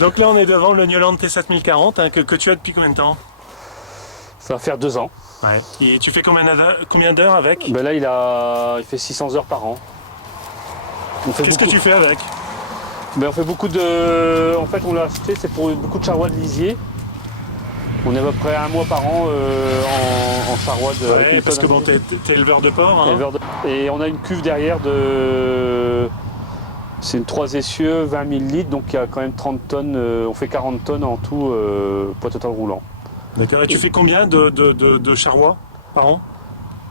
Donc là, on est devant le Newland T7040 hein, que tu as depuis combien de temps? Ça va faire 2 ans. Ouais. Et tu fais combien d'heures avec? Ben là, il fait 600 heures par an. Qu'est-ce que tu fais avec? Ben on fait beaucoup de... En fait, on l'a acheté, c'est pour beaucoup de charrois de lisier. On est à peu près 1 mois par an en charrois de... Ouais, avec une parce que bon, t'es éleveur de porc. Hein. Et on a une cuve derrière de... C'est une 3 essieux, 20 000 litres, donc il y a quand même 30 tonnes, on fait 40 tonnes en tout, poids total roulant. D'accord, et tu fais combien de charrois par an?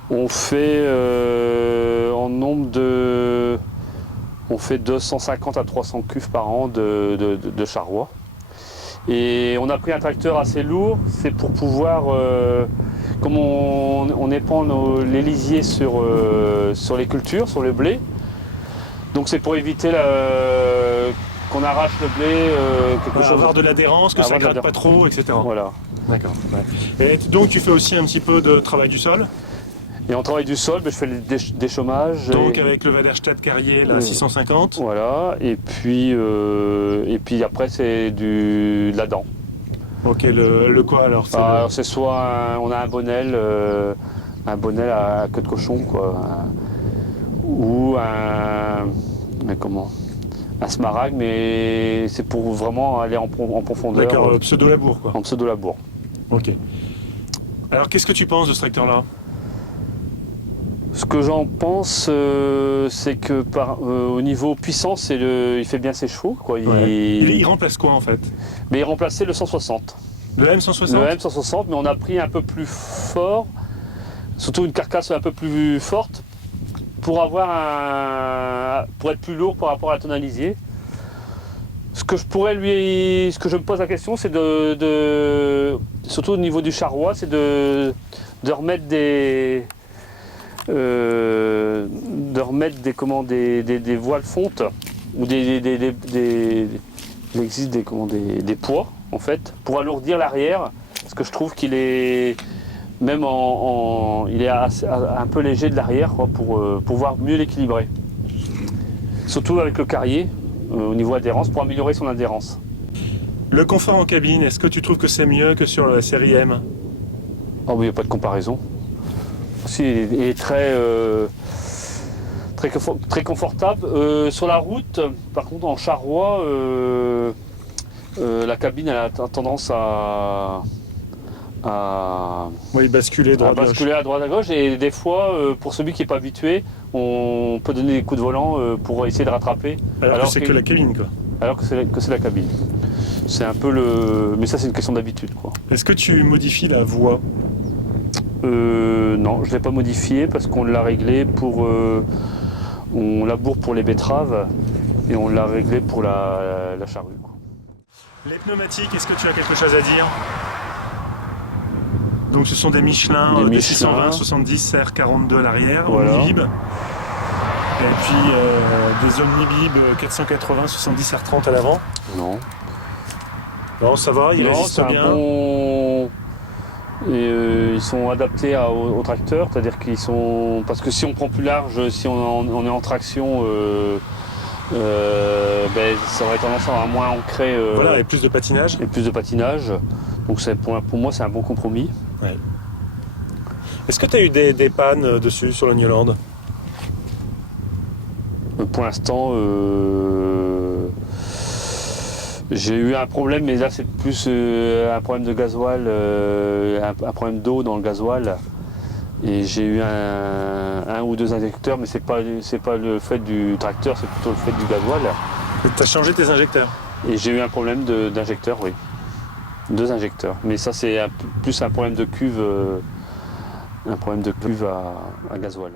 On fait en nombre de... On fait 250 à 300 cuves par an de charrois. Et on a pris un tracteur assez lourd, c'est pour pouvoir, comme on épand les lisiers sur les cultures, sur le blé, donc c'est pour éviter qu'on arrache le blé, quelque chose. Avoir de l'adhérence, que ça gratte pas trop, etc. Voilà. D'accord. Ouais. Et donc tu fais aussi un petit peu de travail du sol? Et en travail du sol, je fais des chômages. Donc avec le Waderstadt Carrier, la 650. Voilà, et puis après c'est de la dent. Ok, le quoi alors? C'est soit on a un bonnel à queue de cochon, quoi, ou un smaragd, mais c'est pour vraiment aller en profondeur. D'accord, pseudo-labour quoi. En pseudo-labour. Ok. Alors qu'est-ce que tu penses de ce tracteur-là? Ce que j'en pense, c'est que au niveau puissance, il fait bien ses chevaux, quoi. Il remplace quoi en fait? Mais il remplaçait le 160. Le M160? Le M160, mais on a pris un peu plus fort, surtout une carcasse un peu plus forte, pour être plus lourd par rapport à la tonalisier. Ce que je me pose la question, c'est surtout au niveau du charroi, c'est de remettre des voiles fontes ou il existe des poids en fait pour alourdir l'arrière, parce que je trouve qu'il est même il est un peu léger de l'arrière, quoi, pour pouvoir mieux l'équilibrer, surtout avec le carrier au niveau adhérence, pour améliorer son adhérence. Le confort en cabine, est-ce que tu trouves que c'est mieux que sur la série M? Oh, il n'y a pas de comparaison. Si, il est très confortable. Sur la route, par contre, en charroi, la cabine elle a tendance à basculer à droite à gauche. Et des fois, pour celui qui n'est pas habitué, on peut donner des coups de volant pour essayer de rattraper. Alors que c'est que la cabine, quoi. Alors que c'est la cabine. C'est un peu le... Mais ça, c'est une question d'habitude, quoi. Est-ce que tu modifies la voie? Non, je ne l'ai pas modifié parce qu'on l'a réglé pour... on laboure pour les betteraves et on l'a réglé pour la charrue, quoi. Les pneumatiques, est-ce que tu as quelque chose à dire? Donc ce sont des Michelin, des 620 70 R42 à l'arrière, voilà. Omnibib. Et puis des Omnibib 480 70 R30 à l'avant. Non. Non, ça va, ils résistent bien. Et ils sont adaptés au tracteur, c'est-à-dire qu'ils sont... Parce que si on prend plus large, si on est en traction, ça aurait tendance à moins ancrer. Voilà, et plus de patinage. Donc pour moi, c'est un bon compromis. Ouais. Est-ce que tu as eu des pannes dessus sur le Newland? Pour l'instant, j'ai eu un problème, mais là c'est plus un problème de gasoil, un problème d'eau dans le gasoil. Et j'ai eu un ou deux injecteurs, mais c'est pas le fait du tracteur, c'est plutôt le fait du gasoil. Tu as changé tes injecteurs? Et j'ai eu un problème d'injecteur, oui. 2 injecteurs. Mais ça c'est plus un problème de cuve, à gasoil.